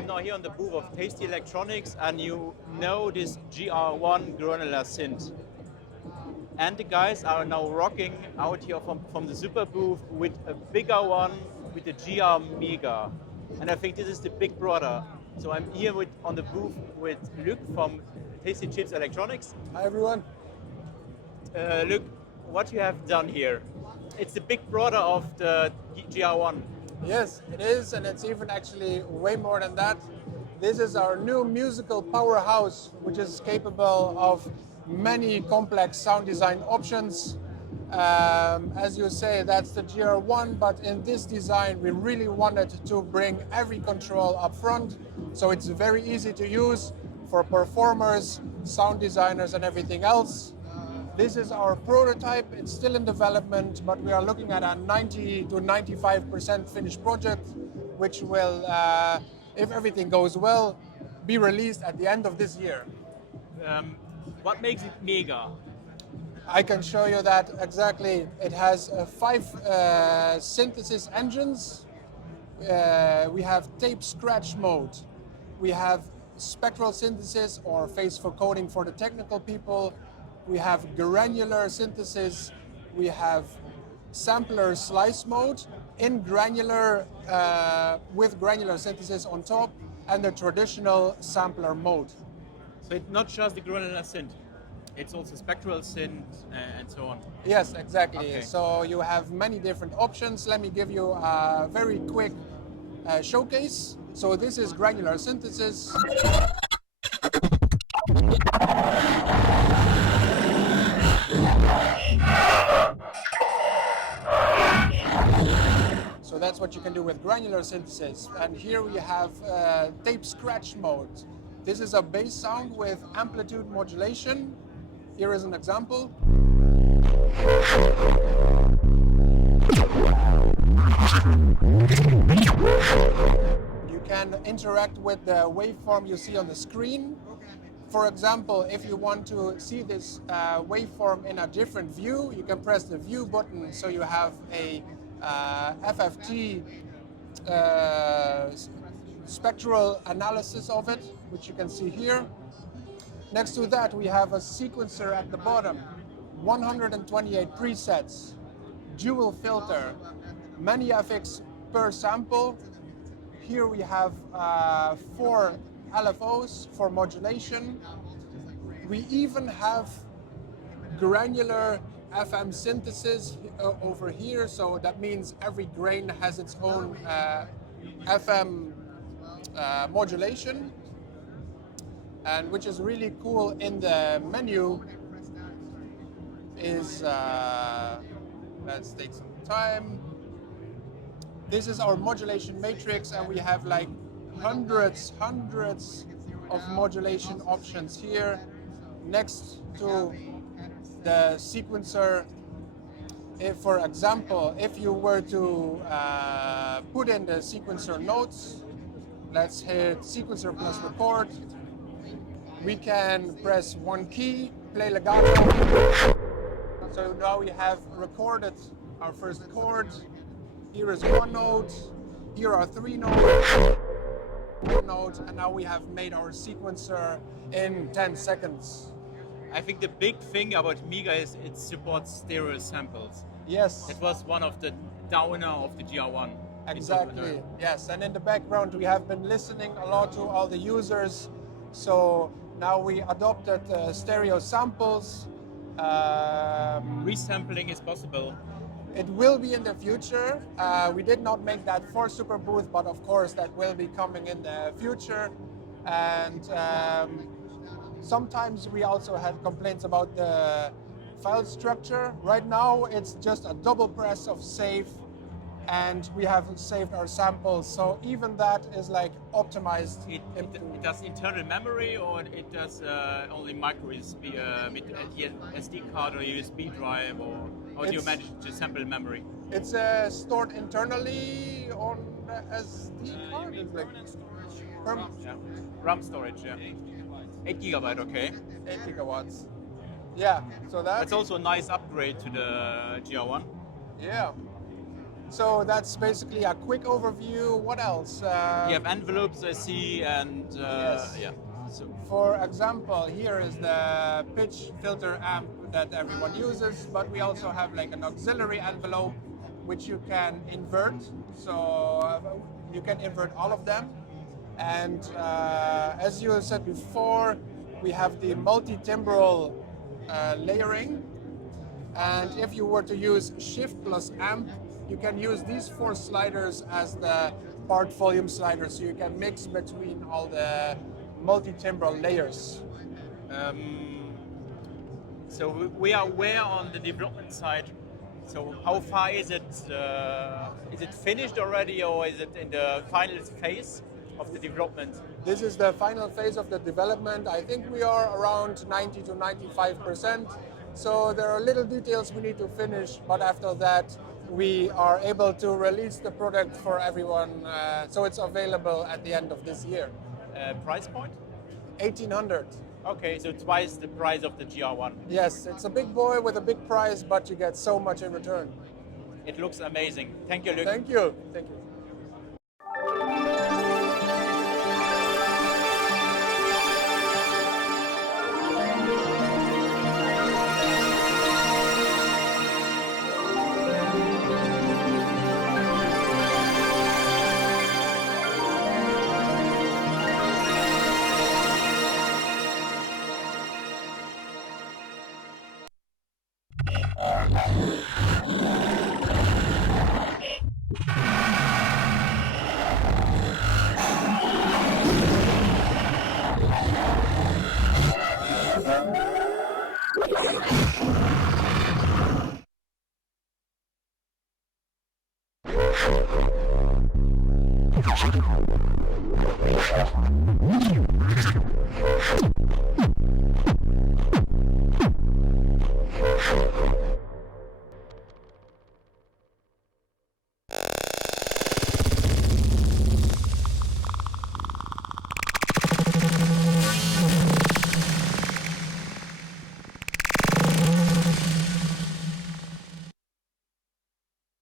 I'm now here on the booth of Tasty Electronics, and you know this GR1 Granular Synth. And the guys are now rocking out here from the Superbooth with a bigger one, with the GR Mega. And I think this is the big brother. So I'm here on the booth with Luc from Tasty Chips Electronics. Hi everyone. Luc, what you have done here? It's the big brother of the GR1. Yes, it is, and it's even actually way more than that. This is our new musical powerhouse, which is capable of many complex sound design options. As you say, that's the GR1, but in this design, we really wanted to bring every control up front, so it's very easy to use for performers, sound designers, and everything else. This is our prototype. It's still in development, but we are looking at a 90 to 95% finished project, which will, if everything goes well, be released at the end of this year. What makes it mega? I can show you that exactly. It has 5 synthesis engines. We have tape scratch mode. We have spectral synthesis, or phase vocoding for the technical people. We have granular synthesis. We have sampler slice mode in granular with granular synthesis on top, and the traditional sampler mode. So it's not just the granular synth, it's also spectral synth and so on. Yes, exactly. Okay. So you have many different options. Let me give you a very quick showcase. So this is granular synthesis. So that's what you can do with granular synthesis. And here we have tape scratch mode. This is a bass sound with amplitude modulation. Here is an example. You can interact with the waveform you see on the screen. For example, if you want to see this waveform in a different view, you can press the view button, so you have a FFT spectral analysis of it, which you can see here. Next to that, we have a sequencer at the bottom, 128 presets, dual filter, many FX per sample. Here we have 4 LFOs for modulation. We even have granular FM synthesis over here, so that means every grain has its own FM modulation, and which is really cool in the menu is, let's take some time. This is our modulation matrix, and we have like hundreds of modulation options here next to the sequencer. If, for example, if you were to put in the sequencer notes, let's hit sequencer plus record. We can press one key, play legato. So now we have recorded our first chord. Here is 1 note. Here are 3 notes. 1 note, and now we have made our sequencer in 10 seconds. I think the big thing about Mega is it supports stereo samples. Yes. It was one of the downer of the GR1. Exactly, yes. And in the background, we have been listening a lot to all the users. So now we adopted stereo samples. Resampling is possible. It will be in the future. We did not make that for Superbooth, but of course that will be coming in the future. And sometimes we also had complaints about the file structure. Right now it's just a double press of save, and we have saved our samples. So even that is like optimized. It does internal memory, or it does only micro USB with SD card or USB drive, or how do you manage to sample memory? It's stored internally on the SD card. It's like RAM storage, yeah. 8 gigabyte, okay. 8 gigawatts. Yeah, so that's also a nice upgrade to the GR1. Yeah. So that's basically a quick overview. What else? You have envelopes, I see, and Yes. yeah. So For example, here is the pitch filter amp that everyone uses, but we also have like an auxiliary envelope which you can invert. So you can invert all of them. And as you said before, we have the multi-timbral layering. And if you were to use shift plus amp, you can use these 4 sliders as the part volume sliders, so you can mix between all the multi-timbral layers. So we are where on the development side? So how far is it? Is it finished already, or is it in the final phase of the development? This is the final phase of the development. I think we are around 90 to 95%. So there are little details we need to finish, but after that, we are able to release the product for everyone. So it's available at the end of this year. Price point? 1800. Okay, so twice the price of the GR1. Yes, it's a big boy with a big price, but you get so much in return. It looks amazing. Thank you, Luc. Thank you. Thank you.